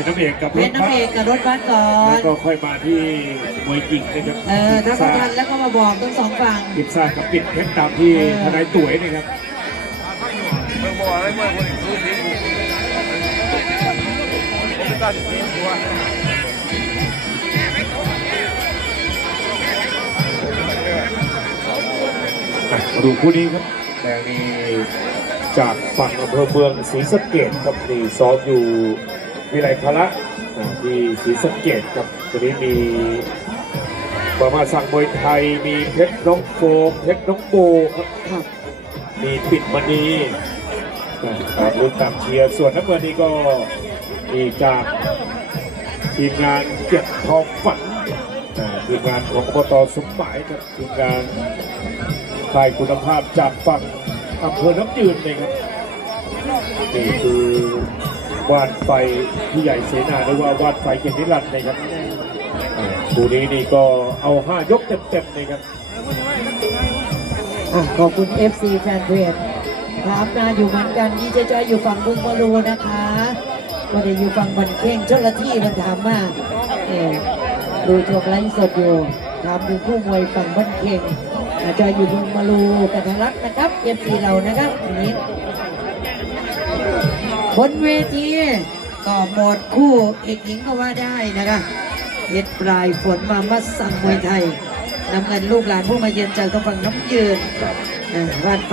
เป็นน้ำเอกกับเพชรน้ำเอกกับรถบัสก่อแล้น วก็ค่อยมาที่มวยจริงนะครับเออถ้าซ่าประทันแล้วก็มาบอกทั้งสองฝั่งกิบซ่ากับปิดเพชรตามที่ทนายตุ๋ยนะครับ เมื่อบอกอะไรเมื่อคนอีกรู้ทีกูผมไม่กล้าจะทีตัวอะมาดูคู่นี้ครับแดงนี่จากฝั่งอำเภอเมืองศรีสะเกดครับนี่ซ้อมอยู่ วิไลพละอ่าที่ศรีสะเกดครับตัวนี้มีประมาสั่งมวยไทยมีเพชรน้องโฟมเพชรน้องโบครับครับมีปิดมณีอ่าตามรุ่นตามเชียร์ส่วนน้ำเงินนี่ก็มีจากทีมงานเก็บทองฝันอ่าทีมงานของอบตสมหมายครับทีมงานค่ายคุณภาพจากฝั่งอำเภอน้ำยืนเลยครับนี่คือ วาดไฟที่ใหญ่เสนาหรือว่าวาดไฟเกียรติรัตน์นะครับคู่นี้นี่ก็เอาห้ายกเต็มๆเลยครับอขอบคุณ FC แฟนเพจถามนาอยู่เหมือนกันดีเจจอยอยู่ฝั่งบุงมารูนะคะก็ได้อยู่ฝั่งบันเข่งชนละที่มันถามมาเออดูชมไลฟ์สดอยู่ถามดูคู่มวยฝั่งบันเข่งอาจอยอยู่บุงมารูกันทรักนะครับ FC เรานะครับวัน นี้บนเวทีก็หมดคู่เอกหญิงก็ว่าได้นะคะเย็ดปลายฝนมามัดสั่งมวยไทยนำเงินลูกหลานผู้มาเยือนจากทางฝั่งน้ำยืนอ่าวานไฟ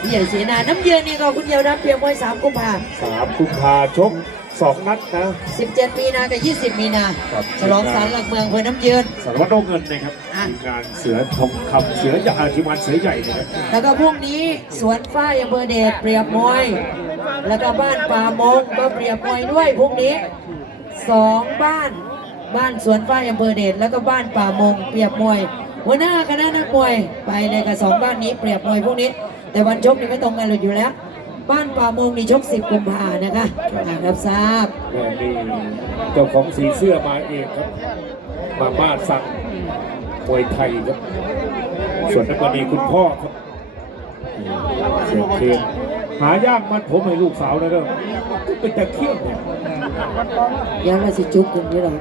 พี่ใหญ่เสนาน้ำยืนนี่ก็คุณเยาวรับเพียงมวยสามกุมภาสามกุมภาชกสองนัดนะสิบเจ็ดมีนากับยี่สิบมีนาครับฉลองสารหลักเมืองเพื่อน้ำยืนสารวัตรโดเงินนะครับอะทีมงานเสือทองคำเสือใหญ่ทีมงานเสือใหญ่นะครับแล้วก็พรุ่งนี้สวนฝ้ายอำเภอเดชเปรียบมวย แล้วก็บ้านป่ามงก็เปรียบมวยด้วยพรุ่งนี้สองบ้านบ้านสวนฝ้ายอำเภอเดชแล้วก็บ้านป่ามงเปรียบมวยหัวหน้าคณะนักมวยไปเลยกับสองบ้านนี้เปรียบมวยพวกนี้ แต่วันชกนี่ไม่ตรงกันเลยอยู่แล้ว บ้านป่ามงนี่ชกสิบกุมภานะคะรับทราบแม่นี่เจ้าของสีเสื้อมาเองครับ มาบ้านสั่งมวยไทยครับ ส่วนนักบดีคุณพ่อครับเสียเคน หายากมันผมให้ลูกสาวนะครับเป็นตะเคียนเนี่ยยังมาสิจุกกันนี่หรอ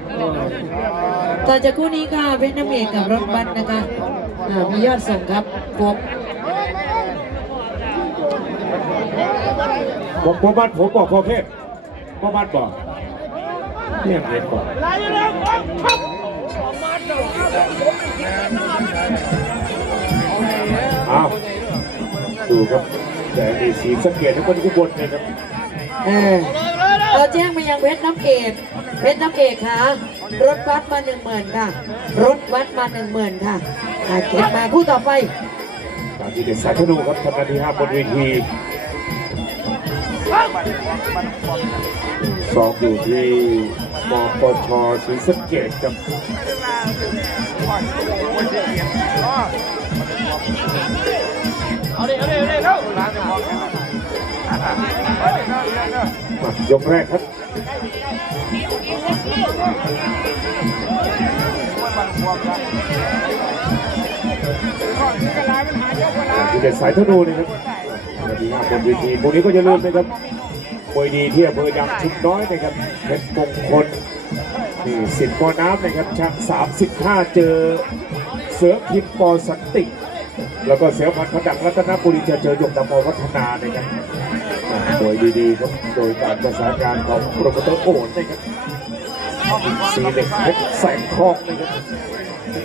ต่อจากคู่นี้ค่ะเป็นน้ำเอกกับรถบัสนะคะอ่ามียอดส่งครับครบผมผมบ้านผมบอกพ่อเทพพ่อบ้านบอกเนี่ยเห็นบอกอ้าวดูครับ แต่ดีสีสะเกตทั้งคนข้างบนเลยครับเออเราแจ้งไปยังเพชรน้ำเอกเพชรน้ำเอกค่ะ รถบัสมาหนึ่งหมื่นค่ะ รถบัสมาหนึ่งหมื่นค่ะอ่าเก็บมาคู่ต่อไปตามที่เด็กสายธนูครับทำหน้าที่ห้าบนเวทีซ้อมอยู่ที่มปชศรีสะเกตกับเอา ดิเอาดิเอาดิเร็วยกแรกครับที่เด็กสายธนูนะครับทำหน้าที่ห้าบนเวทีพวกนี้ก็จะเริ่มนะครับมวยดีที่อำเภอยางชุมน้อยนะครับเพชรมงคลนี่สิทธิ์ปอน้ำนะครับช่าง35 เจอ เสือพิมพ์ปอสันติ แล้วก็เสือพันธุ์พดักรัตนบุรีจะเจอหยกดำมอวัฒนานะครับอ่าโดยดีๆครับโดยการประสานงานของโปรโมเตอร์โอนนะครับสีเหล็กเพชรแสงทองนะครับ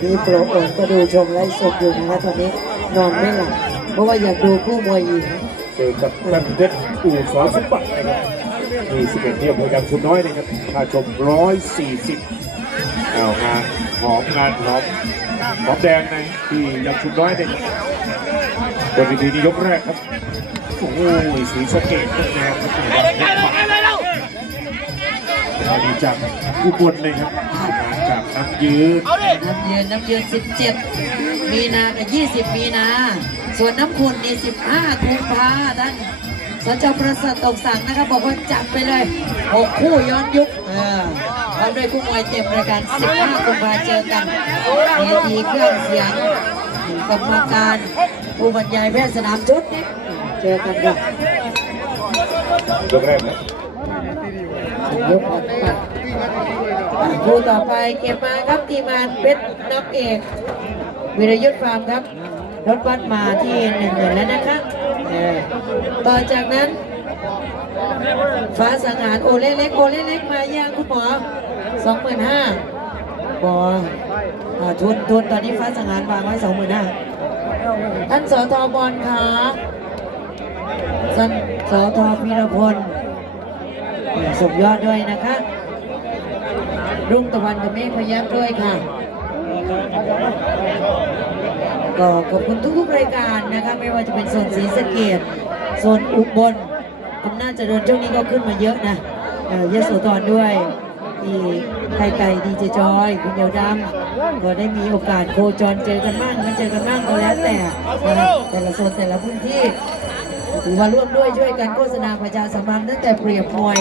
นี่โปรโอนก็ดูชมไลฟ์สดอยู่นะคะตอนนี้นอนไม่หลับเพราะว่าอยากดูคู่มวยหญิงเจอกับแบมเพชรอู่สอสมบัตินะครับมี11เที่ยวพยายามชุดน้อยนะครับค่าชม140เอางานหอมงานหอม หอมแดงในที่ยังชุดน้อยนะครับนดีนี่ยกแรกครับ โอ้โหสีสเกตแดงครับอันนี้จากอุบลเลยครับจากน้ำยืนน้ำยืนน้ำยืน 17 มีนากับ 20 มีนา ส่วนน้ำขุนนี่15กุมภาท่าน สจประเสริฐตกสังนะครับบอกว่าจับไปเลย 6 คู่ย้อนยุคเออพร้อมด้วยคู่มวยเต็มรายการ 15กุมภาเจอกันเวทีเครื่องเสียงกรรมการผู้บรรยายแพทย์สนามชุดนี้เจอกันครับยกแรกครับยกออกไปคู่ต่อไปเก็บมาครับทีมานเพชรน้ำเอกวิรยุทธ์ฟาร์มครับรถวัดมาที่หนึ่งหมื่นแล้วนะคะ ต่อจากนั้น ฟ้าสังหารโอเล็กโอเล็กมายังคุณหมอสองหมื่นห้าบออ่าทุนทุนตอนนี้ฟ้าสังหารวางไว้สองหมื่นห้าท่านสอทบอลขาท่านสอทพีรพลสมยอดด้วยนะคะ รุ่งตะวันกับเมฆพยับด้วยค่ะ ก็ขอบคุณทุกๆรายการนะคะไม่ว่าจะเป็นโซนศรีสะเกดโซนอุบลอำนาจเจริญช่วงนี้ก็ขึ้นมาเยอะนะเอ่อยโสธรด้วยที่ไข่ไก่ดีเจจอย คุณเดียวดำก็ได้มีโอกาสโคจรเจอกันบ้างไม่เจอกันบ้างก็แล้วแต่นะแต่ละโซนแต่ละพื้นที่ถือว่าร่วมด้วยช่วยกันโฆษณาประชาสัมพันธ์ตั้งแต่เปรียบมวย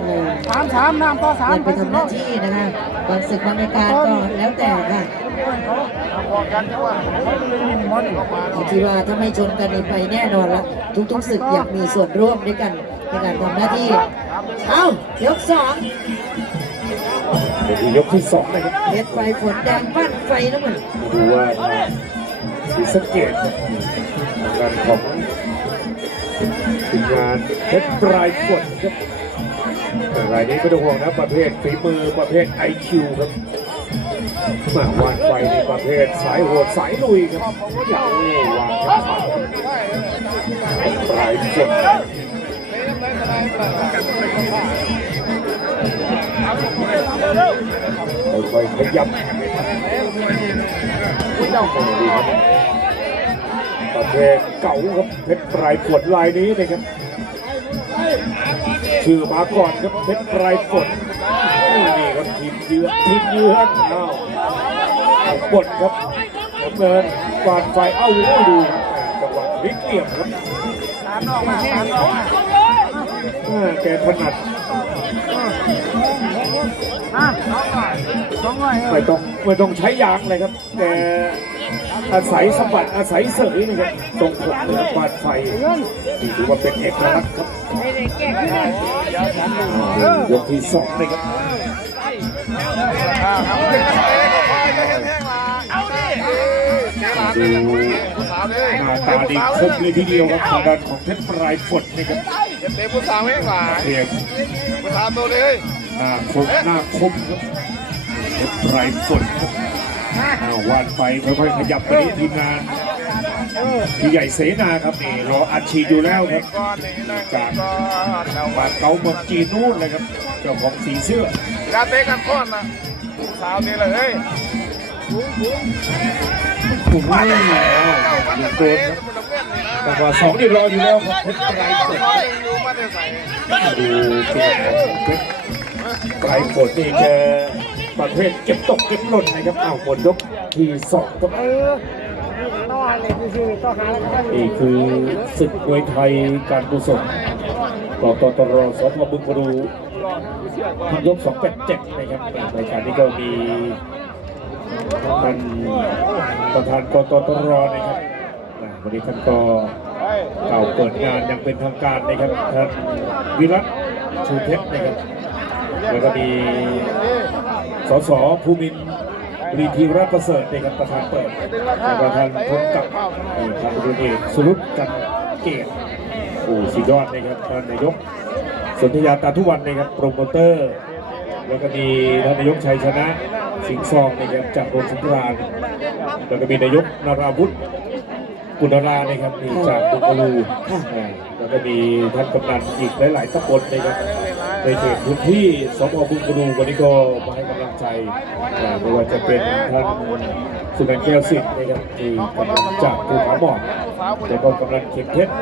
เอ่อสามสามน้ำต่อสามเดินไปทำหน้าที่นะคะบางศึกบางรายการก็แล้วแต่ค่ะ คิดว่าถ้าไม่ชนกันนี่ไปแน่นอนละทุกๆศึกอยากมีส่วนร่วมด้วยกันในการทำหน้าที่ เอ้ายกสองเดี๋ยวดูยกที่สองนะครับเพชรไฟฝนแดงบ้านไฟน้ำมันดูว่าศรีสะเกดครับงานของทีมงานเพชรปลายฝนครับแต่รายนี้ไม่ต้องห่วงนะประเภทฝีมือประเภท IQ ครับ มาวานไฟในประเภทสายโหดสายลุยครับอย่างนี้วางแข้งขวาปลายฝนค่อยๆขยับเจ้าของดีครับประเภทเก่าครับเพชรปลายฝนลายนี้นะครับชื่อมาก่อนครับเพชรปลายฝนนี่ครับทีมเยือนทีมเยือนอ้าว บดครับน้ำเงินกวาดไฟเอ้าโอ้ดูรับจังหวะพลิกเหลี่ยมครับสามนอกมาสามนอกมาอ่แกถนัดไม่ต้องไม่ต้องใช้ยางเลยครับแกอาศัยสมบัติอาศัยเสยนะครับตรงผมนะครับกวาดไฟนี่ถือว่าเป็นเอกลักษณ์ครับยกที่สองเลยครับ ดูหน้าตาดีคมเลยทีเดียวครับทางด้านของเพชรปลายฝนนะครับเด็กผู้สาวเองหลายเพียงผู้สาวตัวเลยหน้าคมหน้าคมครับเพชรปลายฝนครับอ้าวานไปค่อยๆขยับไปทีมงานพี่ใหญ่เสนาครับนี่รออัดฉีดอยู่แล้วครับจากก้อนเอาเกาเมืองจีนนู่นเลยครับเจ้าของสีเสื้อกาเตะกันก้อนนะสาวนี่เลยเฮ้ย ถูกไม่แล้วยังโดนครับแต่ว่าสองนี่รออยู่แล้วครับเพชรปลายฝนดูเดี๋ยวใส่ดูเกมของเพชรปลายฝนนี่แกประเภทเก็บตกเก็บหล่นนะครับอ้าวหมดยกที่สองครับเออต่อเลยคือต่อหาแล้วก็นี่คือศึกมวยไทยการกุศลต่อตตรสพบึงพดูทันยกสองแปดเจ็ดนะครับรายการนี้ก็มี ท่านประธานกตตรนะครับวันนี้ท่านก็กล่าเปิดงานย่างเป็นทางการนะครับท่านวิรัตชูเพชรนะครับแล้วก็มีสสภูมินรีทีรัตน์ประเสริฐนะครับประธานเปิดแล้วก็ท่านพบกับเอ่อท่านบุเอกสรุตจันทร์เกตโอ้สุดยอดนะครับท่านนายกสนธยาตาทุวันนะครับโปรโมเตอร์ แล้วก็มีท่านนายกชัยชนะ สิงห์ซองนะครับจากโรงสิงห์รานแล้วก็มีนายกนาราวุฒิกุณรานะครับนี่จากบุกรูแล้วก็มีท่านกำนันอีกหลายๆตำบลนะครับในเขตพื้นที่สพบึงกระดูวันนี้ก็มาให้กำลังใจไม่ว่าจะเป็นท่านสุนันท์แก้วสิทธิ์นะครับที่กำลังจากภูผาหมอกแล้วก็กำลังเข็มเพชร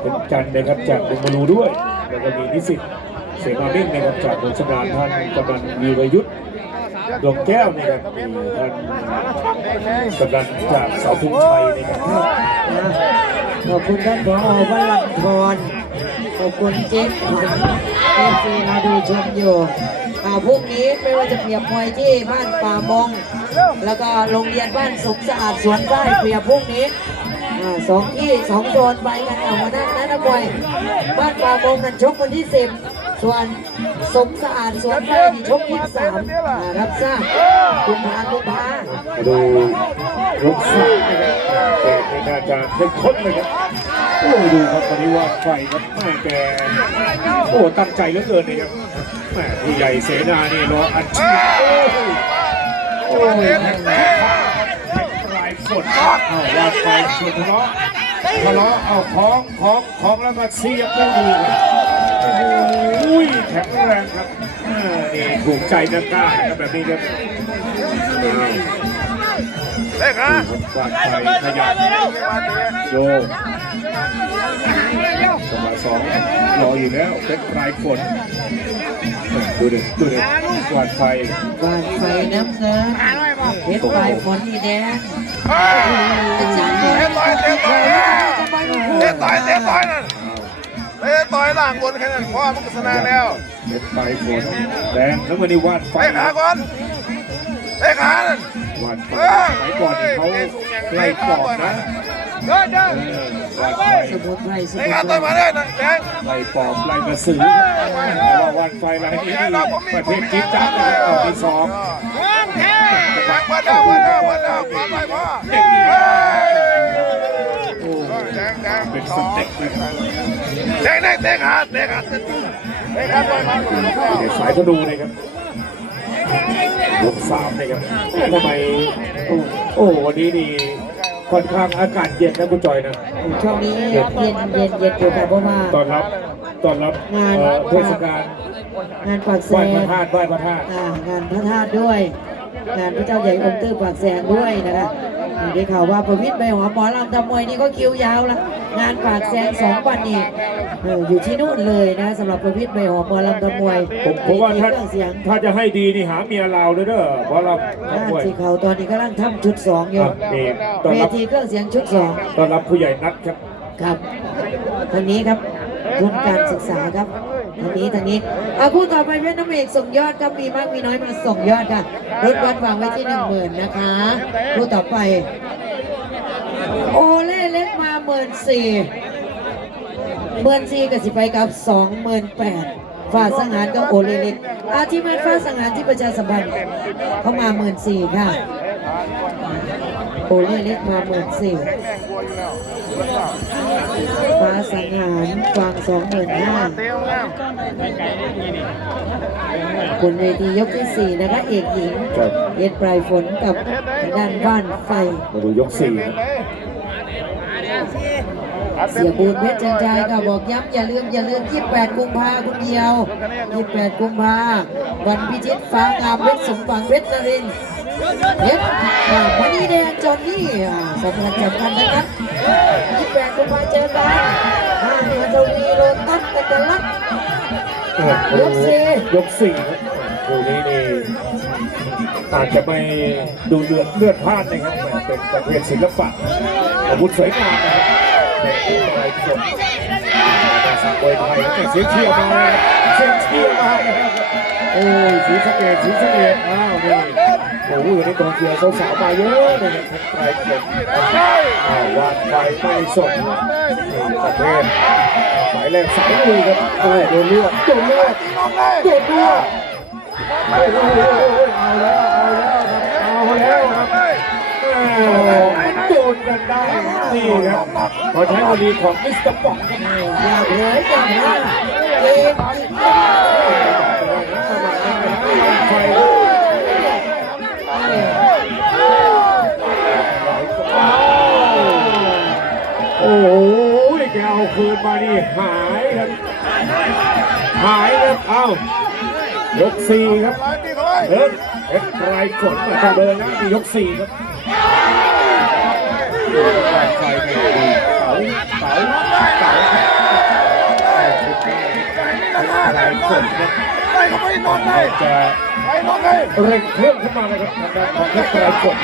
เป็นจันนะครับจากบึงกระดูด้วย แล้วก็มีนิสิตเสมาเม่งนะครับจากโรงสำนาท่านกำลังวีรยุทธ์ ดวงแก้วนะครับที่ท่านกำลังจากเสาธงชัยนะครับขอบคุณท่านผอวัลังทรขอบคุณเจ๊ขวัญเอฟซีมาดูชมอยู่พรุ่งนี้ไม่ว่าจะเปรียบมวยที่บ้านป่ามง แล้วก็โรงเรียนบ้านสุขสะอาดสวนฝ้ายเปรียบพรุ่งนี้อ่าสองที่สองโซนไปกันเอามานั่งนะนักมวยบ้านป่ามงนั้นชกวันที่สิบส่วน สมสะอาดสวนไฟนี่ชกยี่สามรับทราบกุมภากุมภามาดูยกสามนะครับเตะในกาจะเข้มข้นเลยครับโอ้ดูครับตอนนี้ว่าไฟครับแม่แกโอ้ตั้งใจเหลือเกินเลยครับแม่ผู้ใหญ่เสนานี่รออัดฉีดโอ้ยโอ้ยแข่งแข่งปลายฝนเอาว่าไฟชวนทะเลาะทะเลาะเอาคล้องคล้องคล้องแล้วก็เสียบได้ดีครับ หแข็งแรงครับอ่านี่ถูกใจนักกล้าครับแบบนี้ครับเด็กฮะวาดไปขยับโยกจังหวะสองรออยู่แล้วเป็นปลายฝนดูดิดูดิวาดไฟวาดไฟน้ำเงินเพชรปลายฝนนี่แดงอาจารย์เตะต่อยเตะต่อยเตะต่อยเตะต่อยนั่นเตะต่อยล่างบนแค่นั้นพอมันก็ชนะแล้วเป็นปลายฝนแดงแล้ววันนี้วาดไฟเตะขาก่อนเตะขานั่นวาดไฟสมัยก่อนนี่เขาไล่ปอบนะเดินเดินเออวาดไฟสมุนไพรสเตะมุนขาไพต่อยมารได้นะแดงไล่ปอบไล่กระสือแต่ว่าวาดไฟลายนี้นี่ประเภทจิ๊บจับเลยเอาที่สองแดงวันเดียววันเดียววันเดียวพอไปพ่อเด็กดีโอ้แดงแดงเป็นสเต็ปเลยครับ แดงแดงเตะขาเตะขาเตะขาต่อยมาเด็กสายธนูเลยครับยกสามเลยครับทำไมโอ้โอ้วันนี้นี่ค่อนข้างอากาศเย็นนะคุณจอยนะช่วงนี้เย็นเย็นเย็นอยู่ค่ะเพราะว่าตอนรับตอนรับเอ่อเทศกาลงานปากแสไหว้พระธาตุไหว้พระธาตุงานพระธาตุด้วย งานพระเจ้าใหญ่องค์ตื้อปากแสนด้วยนะคะได้ข่าวว่าประวิตรใบหอมหมอลำทำมวยนี่ก็คิวยาวละงานปากแสนสองวันอีกเอออยู่ที่นู่นเลยนะสำหรับประวิตรใบหอมหมอลำทำมวยผมผมว่ามีถ้าเครื่องเสียงถ้าจะให้ดีนี่หาเมียลาวด้วยเด้อเพราะเราด้านด้วยสีเขาตอนนี้กำลังทำชุดสองอยู่อะนี่ต้อนเวรับทีเครื่องเสียงชุดสองต้อนรับผู้ใหญ่นัดครับครับทางนี้ครับทุนการศึกษาครับ ทางนี้ทางนี้เอาคู่ต่อไปเพชรน้ำเอกส่งยอดครับมีมากมีน้อยมาส่งยอดค่ะรถวัดวางไว้ที่หนึ่งหมื่นนะคะคู่ต่อไป โอเล่เล็กมาหมื่นสี่หมื่นสี่กับสิไปกับสองหมื่นแปดฝ่าสังหารกับโอเล่เล็กอาที่มันฝ่าสังหารที่ประชาสัมพันธ์เขามาหมื่นสี่ค่ะ โอเล่เล็กมาหมื่นสี่ ฟ้าสังหารกวางสองหมื่นห้าบนเวทียกที่สี่นะคะเอกหญิงครับเย็ดปลายฝนกับด้านบ้านไฟ มาดูยกสี่ครับเสียบูนเพชรเจริญใจก็บอกย้ำอย่าลืมอย่าลืม28กุมภาคุณเดียว 28กุมภาวันพิชิตฟ้างามเพชรสมฝังเพชรนรินทร์ เพชรอ่าวันนี้แดงจอนนี่สำคัญสำคัญทั้งนั้น28กุมภาเจอกันห้ามาตวีโรตัสกันจะลักยกสี่ยกสี่ครับคู่นี้นี่อาจจะไม่ดูเลือดเลือดพลาดนะครับแม่เป็นประเภทศิลปะอาวุธสวยงามนะครับในปลายฝนแต่สังเวยไทยแต่เสียงเชียร์มาเสียงเชียร์มาโอ้ยสีสะเกดสีสะเกดอ้าวนี่ อ้โหวันนี้กองเชียร์สาวๆมาเยอะเลยนะครับทั้งไทยฝนอ้าวาดไฟไม่สนนี่ประเภทสายแรงสายลุยครับโอ้โดนเลือดโดนเลือดโดดด้วยโอ้โหเอาแล้วเอาแล้วเอาแล้วครับโดนกันได้นี่ครับพอใช้วลีของมิสเตอร์ป๋องครับอย่าเผยอย่าเผยเอกไฟ คืนมานี่หายครับหายครับเอ้ายกสี่ครับเดินเอ็ดปลายฝนมาจะเดินนะนี่ยกสี่ครับไฟไม่ดีเสาเสาเสาปลายฝนนะไปเขาไปนอนได้จะไปนอนได้เร่งเครื่องขึ้นมานะครับทางด้านของเพชรปลายฝน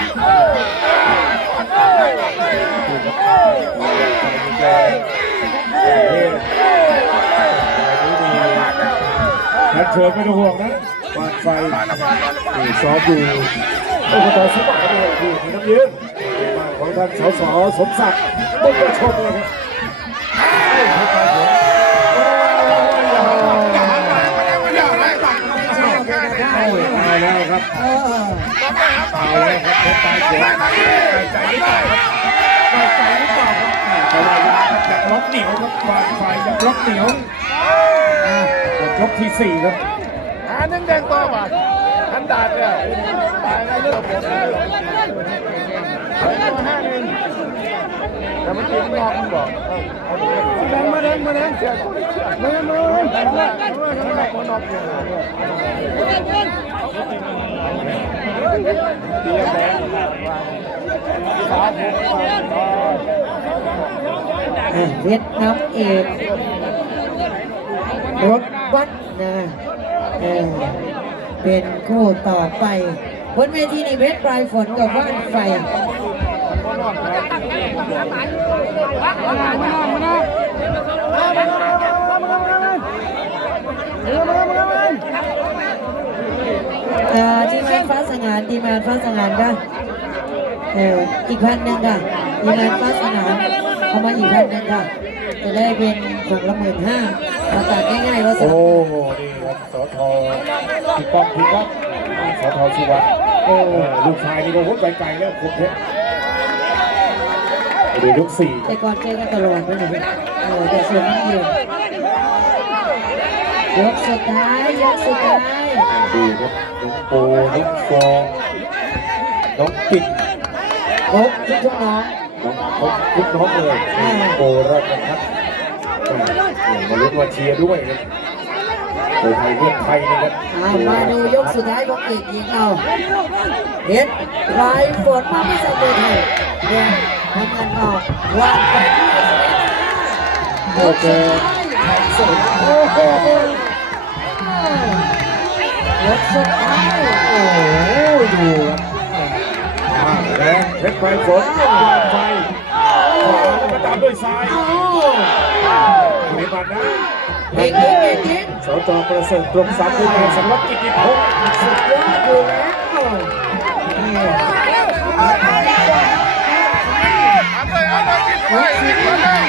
แกเทศอั นนี้มีนัดเชิญไม่ต้องห่วงนะบานไฟซ้อมอยู่อบตสมัยเลยอยู่ในน้ำยืนของท่านสสสมศักดิ์บุญชมเลยครับโอ้ยตายแล้วครับเออเอาแล้วครับเพชรตายเสียใจหรือเปล่าครับ จหรือเปล่าครับแต่ว่ายาจะล็อกเหนียวครับฝ่ายฝ่ายจะล็อกเหนียวหมดยกที่สี่ครับหาหนึ่งแดงตัวบาทอันดาดเนี่ยตายในเรื่องผมห้าหนึ่งแต่มันกินนอกมันบอกแดงมาแดงมาแดงเสียมือมือแดงมามือมือคนนอกอยู่ตีแดงสามหกอะ เวียดนามเอกรถบัสนะเออเป็นคู่ต่อไปบนเวทีนี้เพชรปลายฝนกับว่านไฟเอ่อทีมงานฟ้าสงานทีมงานฟ้าสงานก็เอออีกพันหนึ่งค่ะทีมงานฟ้าสงาน เอามาอีกพันหนึ่งค่ะจะได้เป็นของละหมื่นห้าประกาศง่ายๆว่าสโอ้องโหนี่ครับสทพี่ป้อมพี่ป้อมสทสุวัสดิ์โอ้ลูกชายนี่ก็โหดไกลๆแล้วคมเพชรเดี๋ยวยกสี่แต่ก่อนเจอกันตลอดนะหนูเออแต่ส่วนนิดเดียวยกสุดท้ายยกสุดท้ายดีครับน้องโปน้องฟองน้องปิดครบทุกทุกน้องน้องครบ ทุกน้องเลยโปราชพัฒน์มาลุ้นมาเชียร์ด้วยครับโดยไทยเลือกไทยนะครับมาดูยกสุดท้ายของเอกยิงเอาเฮ็ดลายฝนมาไม่ใส่เบอร์ไทยเนี่ยทำงานออกวางไปที่สวยงามยกสุดท้ายสุดโอ้โหยกสุดท้ายโอ้โหดูครับ แรงเพชรไฟฝนวางไฟขวาแล้วก็ตามด้วยซ้ายโอ้ไม่บันนะเอกยิงเอกยิงสจประเสริฐตรงสามคุณนายสังวัตกิติพงศ์สุดยอดอยู่แล้วนี่เอาเลยเอาเลยปิดไปปิดไปเลย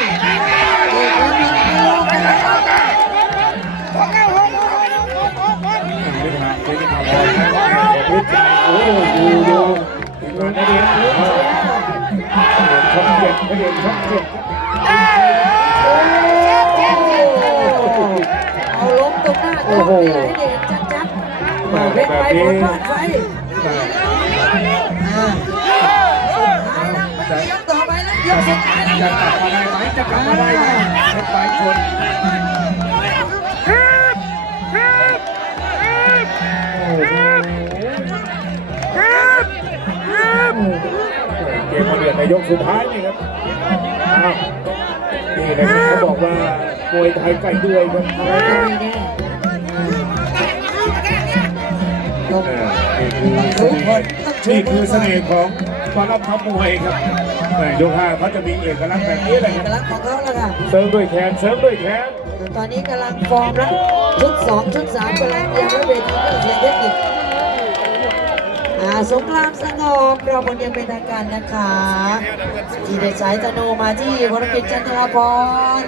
เอกยิงลูกกันแล้วห้องเอวห้องเอวไม่ทางไม่ทางบอลของลูกชายโอ้โห ดูดูดูนะเดียนช่องเจ็ดนะเดียนช่องเจ็ดเอาล้มตรงหน้าจอไปเลยให้เด่นจัดๆมาเว็บไปบนบ้านไฟอ่าสุดท้ายแล้วมันมียกต่อไปแล้วยกสุดท้ายแล้วจะกลับมาได้ไหมจะกลับมาได้ไหมเพชรไฟชน เกมมาเดือดในยกสุดท้ายนี่ครับอ้าวนี่นะครับเขาบอกว่ามวยไทยไก่ด้วยครับอะไรก็ไม่แน่ลงทุกคนนี่คือเสน่ห์ของบอลลัมทัพมวยครับแหม่ยกห้าเขาจะมีเอกลักษณ์แบบนี้เลยคกำรับลังของเขาแล้วค่ะเสริมด้วยแขนเสริมด้วยแขนตอนนี้กำลังฟอร์มแล้วชุดสองชุดสามกำลังเตรียมไว้เวทีก็เสียเทคนิค อ่าสงครามสงบเราบนยังเป็นทางการนะคะที่เด็กสายธนูมาที่วรกิจจันทราพร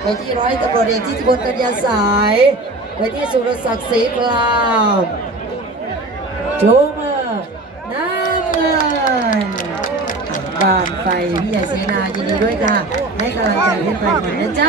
ไปที่ร้อยตำรวจเอกที่ติพลกัญญาสายไปที่สุรศักดิ์ศรีครามจูมือน้ำเงินบ้านไฟพี่ใหญ่เสนายินดีด้วยค่ะ ให้กำลังใจเพื่อนไปหมือนนะจ๊ะ